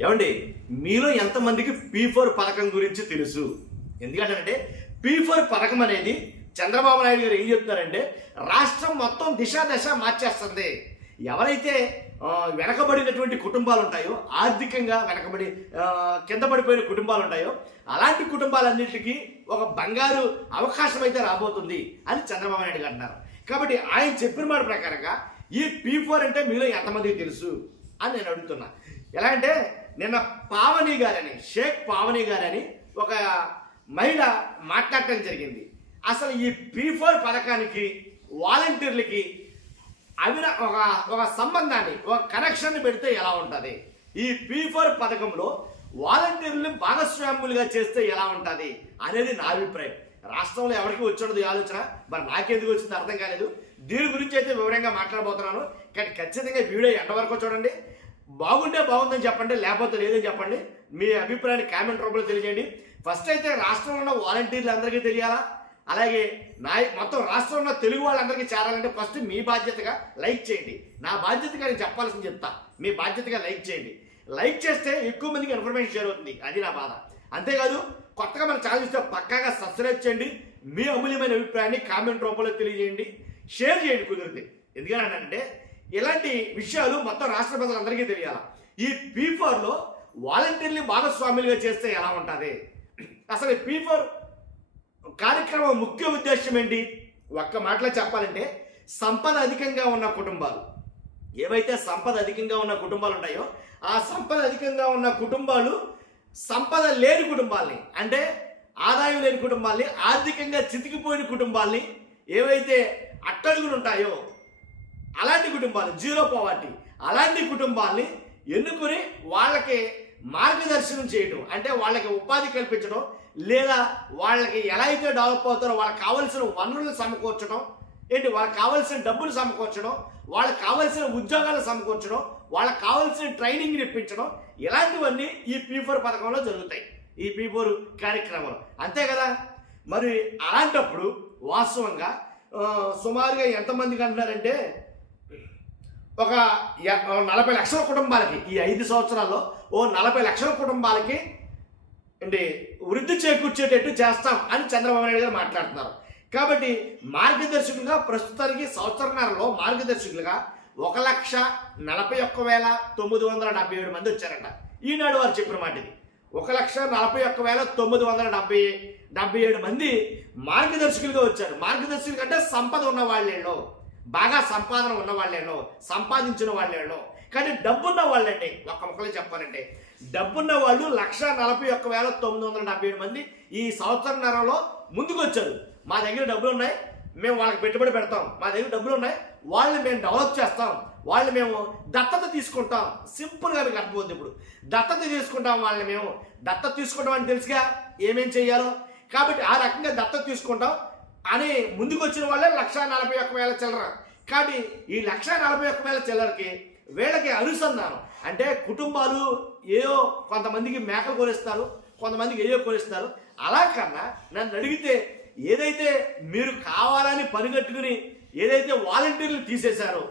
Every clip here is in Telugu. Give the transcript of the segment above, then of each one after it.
ఏమండి, మీలో ఎంతమందికి P4 పథకం గురించి తెలుసు? ఎందుకంటే P4 పథకం అనేది చంద్రబాబు నాయుడు గారు ఏం చెప్తున్నారంటే రాష్ట్రం మొత్తం దశ మార్చేస్తుంది. ఎవరైతే వెనకబడినటువంటి కుటుంబాలు ఉంటాయో, ఆర్థికంగా వెనకబడి కింద పడిపోయిన కుటుంబాలు ఉంటాయో, అలాంటి కుటుంబాలన్నింటికి ఒక బంగారు అవకాశం అయితే రాబోతుంది అని చంద్రబాబు నాయుడు గారు అంటున్నారు. కాబట్టి ఆయన చెప్పిన మాట ప్రకారంగా ఈ P4 అంటే మీలో ఎంతమందికి తెలుసు అని నేను అడుగుతున్నా. ఎలా అంటే నిన్న పావని గారని, షేక్ పావని గారని ఒక మహిళ మాట్లాడటం జరిగింది. అసలు ఈ P4 పథకానికి వాలంటీర్లకి ఒక సంబంధాన్ని, ఒక కనెక్షన్ పెడితే ఎలా ఉంటుంది, ఈ P4 పథకంలో వాలంటీర్లను భాగస్వాములుగా చేస్తే ఎలా ఉంటుంది అనేది నా అభిప్రాయం. రాష్ట్రంలో ఎవరికి వచ్చాడు ఈ ఆలోచన, మరి నాకెందుకు వచ్చింది అర్థం కాలేదు. దీని గురించి అయితే వివరంగా మాట్లాడబోతున్నాను. కానీ ఖచ్చితంగా వీడియో ఎండ వరకు చూడండి. బాగుంటే బాగుందని చెప్పండి, లేకపోతే లేదని చెప్పండి. మీ అభిప్రాయాన్ని కామెంట్ రూపంలో తెలియజేయండి. ఫస్ట్ అయితే రాష్ట్రంలో ఉన్న వాలంటీర్లు అందరికీ తెలియాలా, అలాగే మొత్తం రాష్ట్రంలో ఉన్న తెలుగు వాళ్ళందరికీ చేరాలంటే ఫస్ట్ మీ బాధ్యతగా లైక్ చేయండి. నా బాధ్యతగా నేను చెప్పాల్సింది చెప్తా, మీ బాధ్యతగా లైక్ చేయండి. లైక్ చేస్తే ఎక్కువ మందికి ఇన్ఫర్మేషన్ షేర్ అవుతుంది, అది నా బాధ. అంతేకాదు కొత్తగా మన ఛానల్ ఇస్తే పక్కాగా సబ్స్క్రైబ్ చేయండి. మీ అమూల్యమైన అభిప్రాయాన్ని కామెంట్ రూపంలో తెలియజేయండి, షేర్ చేయండి కుదిరితే. ఎందుకంటే ఇలాంటి విషయాలు మొత్తం రాష్ట్ర ప్రజలందరికీ తెలియాలి. ఈ P4లో వాలంటీర్ని భాగస్వాములుగా చేస్తే ఎలా ఉంటుంది, అసలు P4 కార్యక్రమం ముఖ్య ఉద్దేశం ఏంటి? ఒక్క మాటలో చెప్పాలంటే సంపద అధికంగా ఉన్న కుటుంబాలు, ఏవైతే సంపద అధికంగా ఉన్న కుటుంబాలు ఉంటాయో, ఆ సంపద అధికంగా ఉన్న కుటుంబాలు సంపద లేని కుటుంబాల్ని, అంటే ఆదాయం లేని కుటుంబాల్ని, ఆర్థికంగా చితికిపోయిన కుటుంబాల్ని, ఏవైతే అట్టడుగులు ఉంటాయో అలాంటి కుటుంబాలు, జీరో పవర్టీ, అలాంటి కుటుంబాల్ని ఎన్నుకొని వాళ్ళకి మార్గదర్శనం చేయడం, అంటే వాళ్ళకి ఉపాధి కల్పించడం, లేదా వాళ్ళకి ఎలా అయితే డెవలప్ అవుతారో వాళ్ళకి కావాల్సిన వనరులు సమకూర్చడం, వాళ్ళకి కావాల్సిన డబ్బులు సమకూర్చడం, వాళ్ళకి కావాల్సిన ఉద్యోగాలు సమకూర్చడం, వాళ్ళకి కావాల్సిన ట్రైనింగ్ ఇప్పించడం, ఇలాంటివన్నీ ఈ P4 పథకంలో జరుగుతాయి, ఈ P4 కార్యక్రమంలో. అంతే కదా. మరి అలాంటప్పుడు వాస్తవంగా సుమారుగా ఎంతమందికి అంటున్నారంటే ఒక 40 లక్షల కుటుంబాలకి, ఈ 5 సంవత్సరాల్లో 40 లక్షల కుటుంబాలకి వృద్ధి చేకూర్చేటట్టు చేస్తాం అని చంద్రబాబు నాయుడు గారు మాట్లాడుతున్నారు. కాబట్టి మార్గదర్శకులుగా ప్రస్తుతానికి సంవత్సరన్నరలో మార్గదర్శకులుగా 1,41,977 మంది వచ్చారంట. ఈనాడు వారు చెప్పిన మాట ఇది. 1,41,977 మంది మార్గదర్శకులుగా వచ్చారు. మార్గదర్శకులు అంటే సంపద ఉన్న వాళ్ళేనో, బాగా సంపాదన ఉన్న వాళ్ళేనో, సంపాదించిన వాళ్ళేనో, కానీ డబ్బున్న వాళ్ళండి. ఒక్క ముక్కలో చెప్పాలంటే డబ్బున్న వాళ్ళు 1,41,977 మంది ఈ సంవత్సరన్నరలో ముందుకు వచ్చారు. మా దగ్గర డబ్బులు ఉన్నాయి, మేము వాళ్ళకి పెట్టుబడి పెడతాం, మా దగ్గర డబ్బులు ఉన్నాయి, వాళ్ళని మేము డెవలప్ చేస్తాం, వాళ్ళు మేము దత్తత తీసుకుంటాం. సింపుల్గా మీకు అర్థమవుతుంది. ఇప్పుడు దత్తత తీసుకుంటాం, వాళ్ళని మేము దత్తత తీసుకుంటాం అని తెలుసుగా ఏమేం చెయ్యాలో. కాబట్టి ఆ రకంగా దత్తత తీసుకుంటాం అని ముందుకు వచ్చిన వాళ్ళే 1,41,000 చిల్లర. కాబట్టి ఈ 1,41,000 చిల్లరకి వీళ్ళకి అనుసంధానం, అంటే కుటుంబాలు ఏదో కొంతమందికి మేకలు కొనిస్తారు, కొంతమందికి ఏదో కొనిస్తారు. అలా కన్నా నన్ను అడిగితే ఏదైతే మీరు కావాలని పరిగెట్టుకుని ఏదైతే వాలంటీర్లు తీసేశారో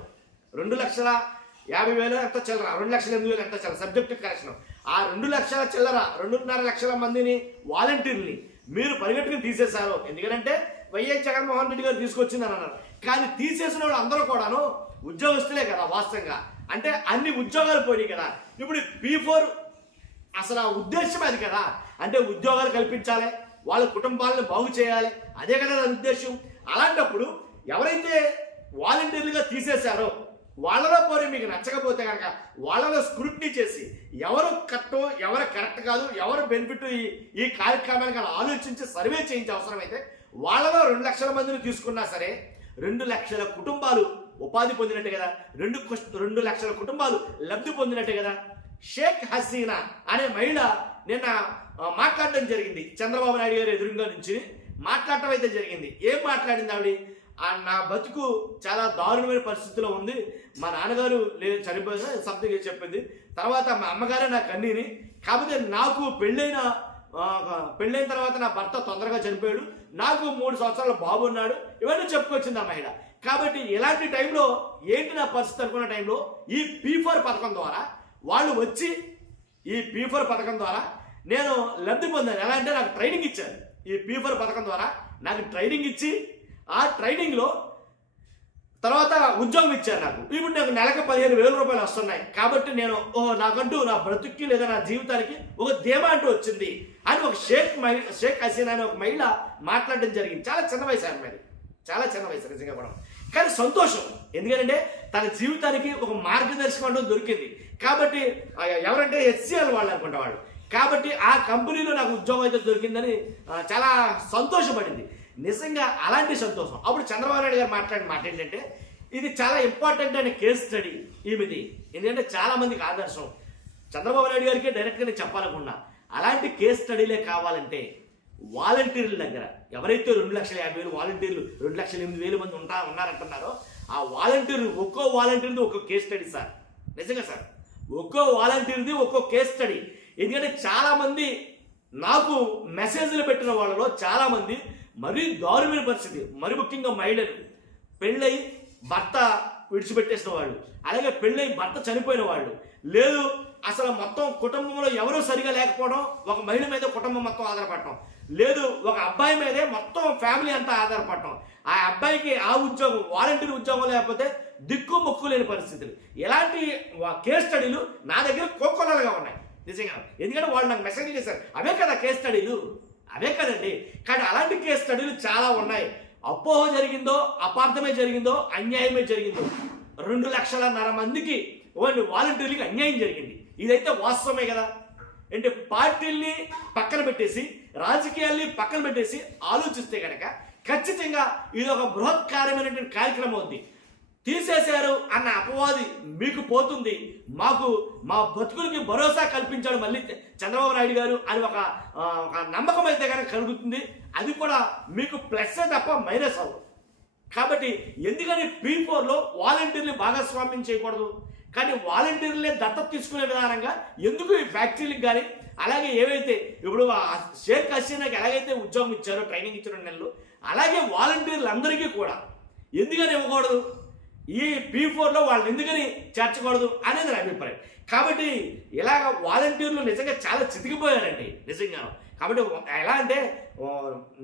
2,50,000 ఎంత చిల్లర, 2,08,000 ఎంత చిల్లర సబ్జెక్టు కరెక్షన్, ఆ 2 లక్షల చిల్లర 2.5 లక్షల మందిని వాలంటీర్ని మీరు పరిగెట్టుకుని తీసేశారు. ఎందుకంటే వైఎస్ జగన్మోహన్ రెడ్డి గారు తీసుకొచ్చిందని అన్నారు. కానీ తీసేసిన వాళ్ళు అందరూ కూడాను ఉద్యోగస్తులే కదా వాస్తవంగా. అంటే అన్ని ఉద్యోగాలు పోయినాయి కదా. ఇప్పుడు P4 అసలు ఆ ఉద్దేశం అది కదా. అంటే ఉద్యోగాలు కల్పించాలి, వాళ్ళ కుటుంబాలను బాగు చేయాలి, అదే కదా దాని ఉద్దేశం. అలాంటప్పుడు ఎవరైతే వాలంటీర్లుగా తీసేశారో వాళ్ళలో పోనీ మీకు నచ్చకపోతే కనుక వాళ్ళలో స్క్రూటినీ చేసి ఎవరు కరెక్టో ఎవరు కరెక్ట్ కాదు, ఎవరు బెనిఫిట్ ఈ కార్యక్రమానికి ఆలోచించి సర్వే చేయించే అవసరం అయితే వాళ్ళలో 2 లక్షల మందిని తీసుకున్నా సరే 2 లక్షల కుటుంబాలు ఉపాధి పొందినట్టే కదా, 2 లక్షల కుటుంబాలు లబ్ధి పొందినట్టే కదా. షేక్ హసీనా అనే మహిళ నిన్న మాట్లాడడం జరిగింది. చంద్రబాబు నాయుడు గారు ఎదురుగా నుంచి మాట్లాడటం అయితే జరిగింది. ఏం మాట్లాడింది ఆవిడ? నా బతుకు చాలా దారుణమైన పరిస్థితిలో ఉంది, మా నాన్నగారు చనిపోయిన సంథింగ్ చెప్పింది. తర్వాత మా అమ్మగారే నా కన్నీని, కాకపోతే నాకు పెళ్ళైన తర్వాత నా భర్త తొందరగా చనిపోయాడు, నాకు 3 సంవత్సరాల బాబు ఉన్నాడు, ఇవన్నీ చెప్పుకొచ్చింది ఆ మహిళ. కాబట్టి ఇలాంటి టైంలో ఏంటి నా పరిస్థితి అనుకున్న టైంలో ఈ P4 పథకం ద్వారా వాళ్ళు వచ్చి ఈ P4 పథకం ద్వారా నేను లబ్ధి పొందాను. ఎలా అంటే నాకు ట్రైనింగ్ ఇచ్చారు. ఈ P4 పథకం ద్వారా నాకు ట్రైనింగ్ ఇచ్చి ఆ ట్రైనింగ్లో తర్వాత ఉద్యోగం ఇచ్చారు నాకు. ఇప్పుడు నాకు నెలకు 15,000 రూపాయలు వస్తున్నాయి. కాబట్టి నేను నాకంటూ నా బ్రతుక్కి లేదా నా జీవితానికి ఒక ధీమా అంటూ వచ్చింది అని ఒక షేక్ హసీనా అనే ఒక మహిళ మాట్లాడడం జరిగింది. చాలా చిన్న వయసు ఆమె, చాలా చిన్న వయసు నిజంగా కూడా. కానీ సంతోషం, ఎందుకంటే తన జీవితానికి ఒక మార్గదర్శకం దొరికింది. కాబట్టి ఎవరంటే HCL వాళ్ళు అనుకుంటా వాళ్ళు. కాబట్టి ఆ కంపెనీలో నాకు ఉద్యోగం అయితే దొరికిందని చాలా సంతోషపడింది. నిజంగా అలాంటి సంతోషం. అప్పుడు చంద్రబాబు నాయుడు గారు మాట్లాడిన మాట ఏంటంటే, ఇది చాలా ఇంపార్టెంట్ అనే కేస్ స్టడీ ఈమెది. ఎందుకంటే చాలా మందికి ఆదర్శం. చంద్రబాబు నాయుడు గారికి డైరెక్ట్గా నేను చెప్పాలనుకున్నా, అలాంటి కేస్ స్టడీలే కావాలంటే వాలంటీర్ల దగ్గర ఎవరైతే 2,50,000 వాలంటీర్లు 2,08,000 మంది ఉన్నారంటున్నారో ఆ వాలంటీర్లు ఒక్కో వాలంటీర్ది ఒక్కో కేస్ స్టడీ సార్. నిజంగా సార్, ఒక్కో వాలంటీర్ది ఒక్కో కేస్ స్టడీ. ఎందుకంటే చాలామంది నాకు మెసేజ్లు పెట్టిన వాళ్ళలో చాలామంది మరీ దారుణమైన పరిస్థితి, మరి ముఖ్యంగా మహిళలు, పెళ్ళై భర్త విడిచిపెట్టేసిన వాళ్ళు, అలాగే పెళ్ళై భర్త చనిపోయిన వాళ్ళు, లేదు అసలు మొత్తం కుటుంబంలో ఎవరూ సరిగా లేకపోవడం, ఒక మహిళ మీద కుటుంబం మొత్తం ఆధారపడటం, లేదు ఒక అబ్బాయి మీదే మొత్తం ఫ్యామిలీ అంతా ఆధారపడటం, ఆ అబ్బాయికి ఆ ఉద్యోగం వాలంటీర్ ఉద్యోగం లేకపోతే దిక్కు మొక్కు లేని పరిస్థితులు. ఇలాంటి కేస్ స్టడీలు నా దగ్గర కోకొల్లలుగా ఉన్నాయి నిజంగా. ఎందుకంటే వాళ్ళు నాకు మెసేజ్ చేశారు, అవే కదా కేస్ స్టడీలు, అవే కదండి. కానీ అలాంటి కేస్ స్టడీలు చాలా ఉన్నాయి. అపోహ జరిగిందో, అపార్థమే జరిగిందో, అన్యాయమే జరిగిందో 2,50,000 మందికి వాలంటీర్లకి అన్యాయం జరిగింది. ఇదైతే వాస్తవమే కదా. అంటే పార్టీల్ని పక్కన పెట్టేసి, రాజకీయాల్ని పక్కన పెట్టేసి ఆలోచిస్తే కనుక ఖచ్చితంగా ఇది ఒక బృహత్కార్యమైనటువంటి కార్యక్రమం ఉంది. తీసేశారు అన్న అపవాది మీకు పోతుంది, మాకు మా బతుకులకి భరోసా కల్పించాడు మళ్ళీ చంద్రబాబు నాయుడు గారు అని ఒక నమ్మకం అయితే కనుక కలుగుతుంది. అది కూడా మీకు ప్లస్సే తప్ప మైనస్ అవ్వదు. కాబట్టి ఎందుకని P4లో వాలంటీర్లు భాగస్వామ్యం చేయకూడదు? కానీ వాలంటీర్లే దత్తత తీసుకునే విధానంగా ఎందుకు ఈ ఫ్యాక్టరీలకు కానీ, అలాగే ఏవైతే ఇప్పుడు షేక్ హసీనాకి ఎలాగైతే ఉద్యోగం ఇచ్చారో, ట్రైనింగ్ ఇచ్చిన 2 నెలలు, అలాగే వాలంటీర్లందరికీ కూడా ఎందుకని ఇవ్వకూడదు? ఈ P4లో వాళ్ళని ఎందుకని చేర్చకూడదు అనేది నా అభిప్రాయం. కాబట్టి ఇలాగ వాలంటీర్లు నిజంగా చాలా చితికిపోయారండి నిజంగా. కాబట్టి ఎలా అంటే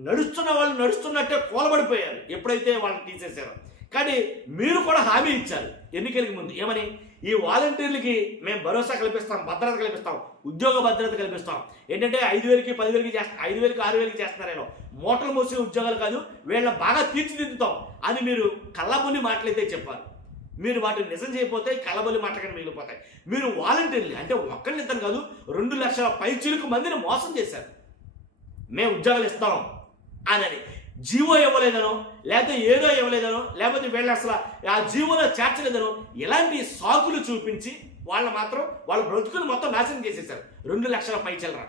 నడుస్తున్న వాళ్ళు నడుస్తున్నట్టే కూలబడిపోయారు ఎప్పుడైతే వాళ్ళని తీసేశారో. కానీ మీరు కూడా హామీ ఇచ్చారు ఎన్నికలకి ముందు, ఏమని? ఈ వాలంటీర్లకి మేము భరోసా కల్పిస్తాం, భద్రత కల్పిస్తాం, ఉద్యోగ భద్రత కల్పిస్తాం. ఏంటంటే 5,000కి 10,000కి 5,000కి 6,000కి చేస్తున్నారేమో, మూటలు మోసే ఉద్యోగాలు కాదు, వీళ్ళని బాగా తీర్చిదిద్దుతాం అని మీరు కళ్ళబొల్లి మాటలైతే చెప్పారు. మీరు వాటిని నిజం చేయకపోతే కళ్ళబొల్లి మాటగా మిగిలిపోతాయి. మీరు వాలంటీర్లు అంటే ఒక్కరినిద్దరు కాదు, 2,00,000 పైచిలుకు మందిని మోసం చేశారు. మేము ఉద్యోగాలు ఇస్తాం అని జీవో ఇవ్వలేదనో, లేకపోతే ఏదో ఇవ్వలేదనో, లేకపోతే వీళ్ళు అసలు ఆ జీవోలో చేర్చలేదనో ఇలాంటి సాకులు చూపించి వాళ్ళ బ్రతుకులు మొత్తం నాశనం చేసేసారు 2,00,000 పైచిల్లర.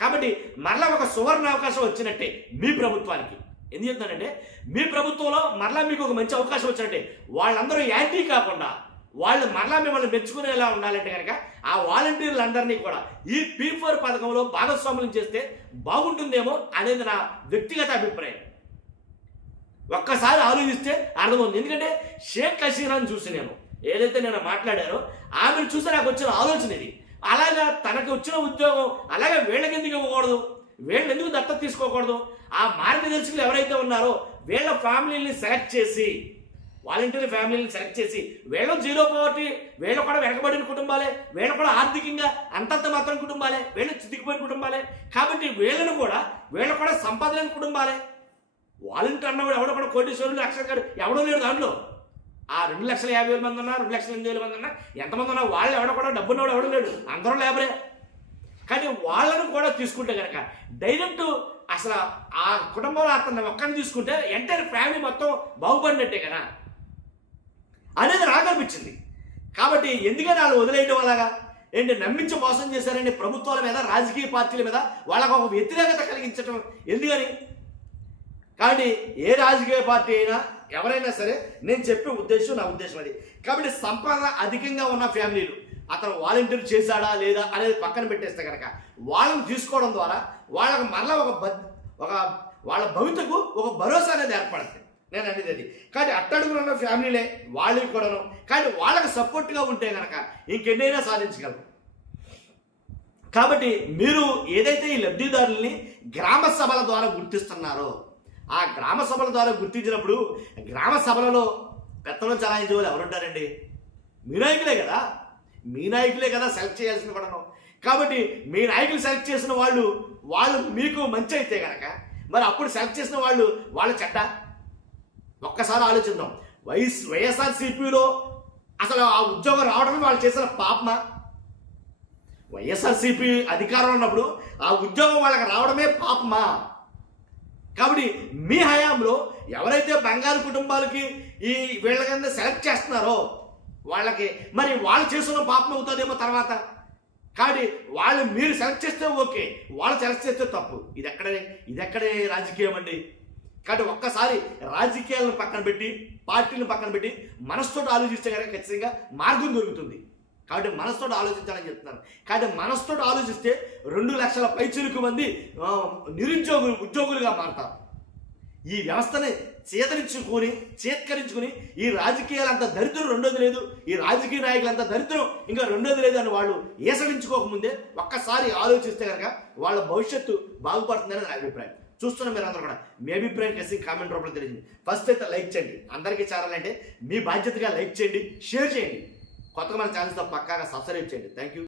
కాబట్టి మరలా ఒక సువర్ణ అవకాశం వచ్చినట్టే మీ ప్రభుత్వానికి. ఎందుకు చెప్తానంటే, మీ ప్రభుత్వంలో మరలా మీకు ఒక మంచి అవకాశం వచ్చినట్టే. వాళ్ళందరూ యాంటీ కాకుండా వాళ్ళు మరలా మిమ్మల్ని మెచ్చుకునేలా ఉండాలంటే కనుక ఆ వాలంటీర్లందరినీ కూడా ఈ P4 పథకంలో భాగస్వాములను చేస్తే బాగుంటుందేమో అనేది నా వ్యక్తిగత అభిప్రాయం. ఒక్కసారి ఆలోచిస్తే అర్థమవుతుంది. ఎందుకంటే షేక్ హసీనాను చూసి ఏదైతే నేను మాట్లాడారో ఆమెను చూసి నాకు వచ్చిన ఆలోచన ఇది. అలాగా తనకు వచ్చిన ఉద్యోగం అలాగే వీళ్ళకి ఎందుకు ఇవ్వకూడదు? వీళ్ళని ఎందుకు దత్తత తీసుకోకూడదు? ఆ మార్గదర్శకులు ఎవరైతే ఉన్నారో వీళ్ళ ఫ్యామిలీని సెలెక్ట్ చేసి, వాలంటీర్ ఫ్యామిలీని సెలెక్ట్ చేసి, వీళ్ళు 0 poverty, వీళ్ళు కూడా వెనకబడిన కుటుంబాలే, వీళ్ళు కూడా ఆర్థికంగా అంతంత మాత్రం కుటుంబాలే, వీళ్ళు చితికిపోయిన కుటుంబాలే. కాబట్టి వీళ్ళు కూడా సంపద లేని కుటుంబాలే. వాలంటీర్ అన్నవాడు ఎవడో కూడా కోటీశ్వరులు, లక్షలు ఎవడో లేడు దాంట్లో. ఆ 2,50,000 మంది ఉన్నా, 2,08,000 మంది ఉన్నా, ఎంతమంది ఉన్నా వాళ్ళు ఎవడో కూడా డబ్బున్నవాడు ఎవడో లేడు, అందరూ లేబరే. కానీ వాళ్ళను కూడా తీసుకుంటే కనుక డైరెక్ట్ అసలు ఆ కుటుంబంలో అతను ఒక్కరిని తీసుకుంటే ఎంటైర్ ఫ్యామిలీ మొత్తం బాగుపడినట్టే కదా అనేది నాకు అనిపించింది. కాబట్టి ఎందుకని వాళ్ళు వదిలేయడం అలాగా ఏంటి నమ్మించి మోసం చేశారని ప్రభుత్వాల మీద, రాజకీయ పార్టీల మీద వాళ్ళకు ఒక వ్యతిరేకత కలిగించడం ఎందుకని? కాబట్టి ఏ రాజకీయ పార్టీ అయినా ఎవరైనా సరే నేను చెప్పే ఉద్దేశం నా ఉద్దేశం అది. కాబట్టి సంపాదన అధికంగా ఉన్న ఫ్యామిలీలు అతను వాలంటీర్ చేశాడా లేదా అనేది పక్కన పెట్టేస్తే కనుక వాళ్ళని తీసుకోవడం ద్వారా వాళ్ళకు మరలా వాళ్ళ భవితకు ఒక భరోసా అనేది ఏర్పడుతుంది. నేను అనేది అది. కానీ అట్టడుగులు ఉన్న ఫ్యామిలీలే వాళ్ళకి కూడాను, కానీ వాళ్ళకి సపోర్ట్గా ఉంటే కనుక ఇంకెన్నైనా సాధించగలరు. కాబట్టి మీరు ఏదైతే ఈ లబ్ధిదారుల్ని గ్రామ సభల ద్వారా గుర్తిస్తున్నారో ఆ గ్రామ సభల ద్వారా గుర్తించినప్పుడు గ్రామ సభలలో పెత్తనం చలాయించే వాళ్ళు ఎవరుంటారండి? మీ నాయకులే కదా, మీ నాయకులే కదా సెలెక్ట్ చేయాల్సిన పడను. కాబట్టి మీ నాయకులు సెలెక్ట్ చేసిన వాళ్ళు మీకు మంచి అయితే కనుక మరి అప్పుడు సెలెక్ట్ చేసిన వాళ్ళ చెడ్డ. ఒక్కసారి ఆలోచిద్దాం. వైఎస్ఆర్సీపీలో అసలు ఆ ఉద్యోగం రావడమే వాళ్ళు చేసిన పాపమా? వైఎస్ఆర్సీపీ అధికారంలో ఉన్నప్పుడు ఆ ఉద్యోగం వాళ్ళకి రావడమే పాపమా? కాబట్టి మీ హయాంలో ఎవరైతే బంగారు కుటుంబాలకి ఈ వీళ్ళ కింద సెలెక్ట్ చేస్తున్నారో వాళ్ళకి మరి వాళ్ళు చేస్తున్న పాపం అవుతుందేమో తర్వాత. కాబట్టి మీరు సెలెక్ట్ చేస్తే ఓకే, వాళ్ళు సెలెక్ట్ చేస్తే తప్పు. ఇది ఎక్కడే రాజకీయం అండి? కాబట్టి ఒక్కసారి రాజకీయాలను పక్కన పెట్టి పార్టీలను పక్కన పెట్టి మనసుతోటి ఆలోచిస్తే కనుక ఖచ్చితంగా మార్గం దొరుకుతుంది. కాబట్టి మనసుతోటి ఆలోచించాలని చెప్తున్నాను. కాబట్టి మనసుతోటి ఆలోచిస్తే 2 లక్షల పైచిలుకు మంది ఉద్యోగులుగా మారతారు. ఈ వ్యవస్థని చేత్కరించుకుని ఈ రాజకీయాలంతా దరిద్రం రెండోది లేదు, ఈ రాజకీయ నాయకులంతా దరిద్రం ఇంకా రెండోది లేదు అని వాళ్ళు ఏసడించుకోకముందే ఒక్కసారి ఆలోచిస్తే కనుక వాళ్ళ భవిష్యత్తు బాగుపడుతుందని నా అభిప్రాయం. చూస్తున్న మీరు అందరూ కూడా మీ అభిప్రాయం కలిసి కామెంట్ రూపంలో తెలియజేయండి. ఫస్ట్ అయితే లైక్ చేయండి. అందరికీ చేరాలంటే మీ బాధ్యతగా లైక్ చేయండి, షేర్ చేయండి. కొత్తగా మన ఛానల్స్తో పక్కాగా సబ్స్క్రైబ్ చేయండి. Thank you.